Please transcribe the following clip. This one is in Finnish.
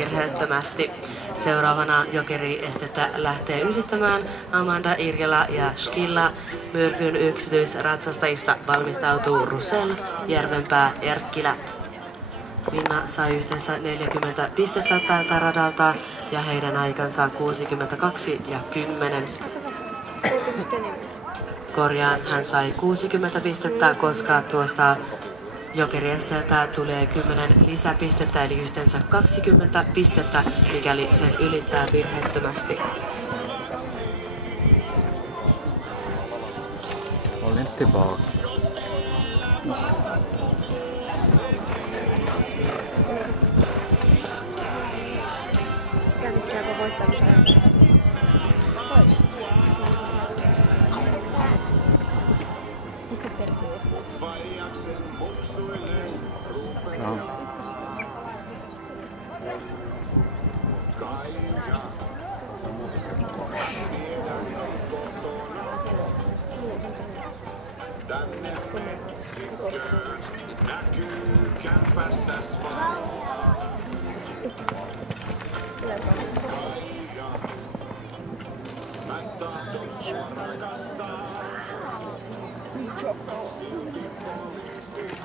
virheettömästi. Seuraavana Jokeri-estettä lähtee ylittämään Amanda Irjala ja Skilla. Myrkyn yksityisratsastajista valmistautuu Rusell, Järvenpää, Erkkilä. Minna sai yhteensä 40 pistettä tältä radalta ja heidän aikansa 62 ja 10. Korjaan, hän sai 60 pistettä, koska tuosta Jokeri-esteeltä tulee 10 lisäpistettä, eli yhteensä 20 pistettä, mikäli sen ylittää virheettömästi. Olin tillbaka. No. Tänne metsikköön näkyy kämpässäs valoa. Kaija, mä tahdon sua rakastaa. Silti poliisi